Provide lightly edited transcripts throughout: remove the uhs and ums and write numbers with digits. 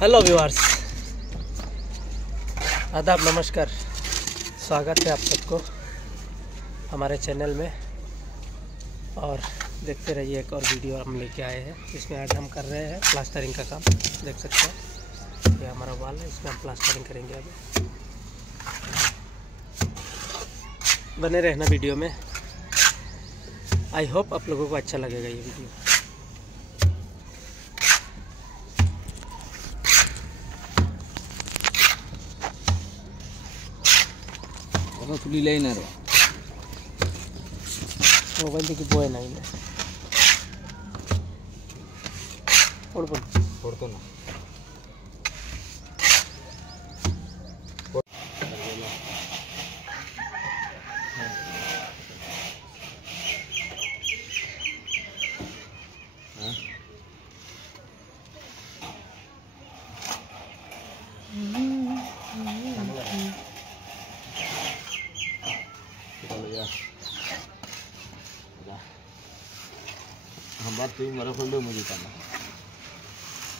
Hello viewers, आदाब, नमस्कार। स्वागत है आप सबको हमारे चैनल में। और देखते रहिए, एक और वीडियो हम लेके आए हैं। इसमें आज हम कर रहे हैं प्लास्टरिंग का काम। देख सकते हैं ये हमारा वाल है, इसमें हम प्लास्टरिंग करेंगे। अभी बने रहना वीडियो में। आई होप आप लोगों को अच्छा लगेगा ये वीडियो। तुली लाइन मोबाइल देखिए पोए नहीं है फोड़तो ना हम बात तुम मरे खोल दो मुझे करना।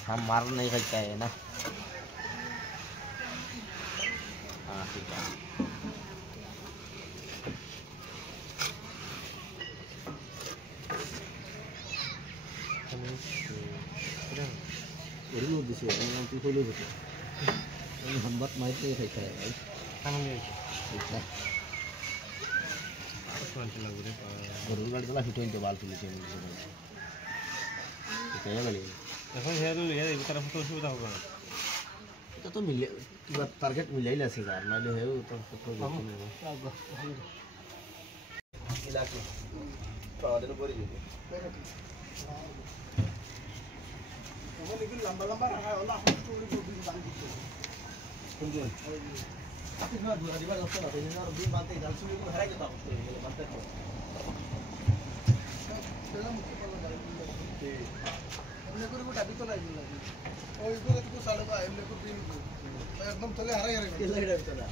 हम मार नहीं सकता है ना। हाँ ठीक है। ini di sini nanti follow gitu. Ini hambat main ini kayak guys. Tangan dia itu. Bisa. Baru kali telah video yang coba tulis ini. Kayak kali. এখন হেয়ারু হেয়ার এই তারা ফটো সুবিধা হবে না। এটা তো মিলে কিবা টার্গেট মিলাইলে আছে আর নালে হেও তো ফটো দেখতে নেব। ইলাকি। পাওয়াদের উপরে যাবে। लेकिन लंबा लंबा रखा है ना हम स्टोरी को भी बांध दीजिए समझे कितना दूर है बात होता है ना भी बातें इधर से को हरा जाता है ये बात है पहला मुझे पता जाए हमने को टाबी तो नहीं मिला और इधर को साढ़े को हमने को 3 एकदम चले हरा हरा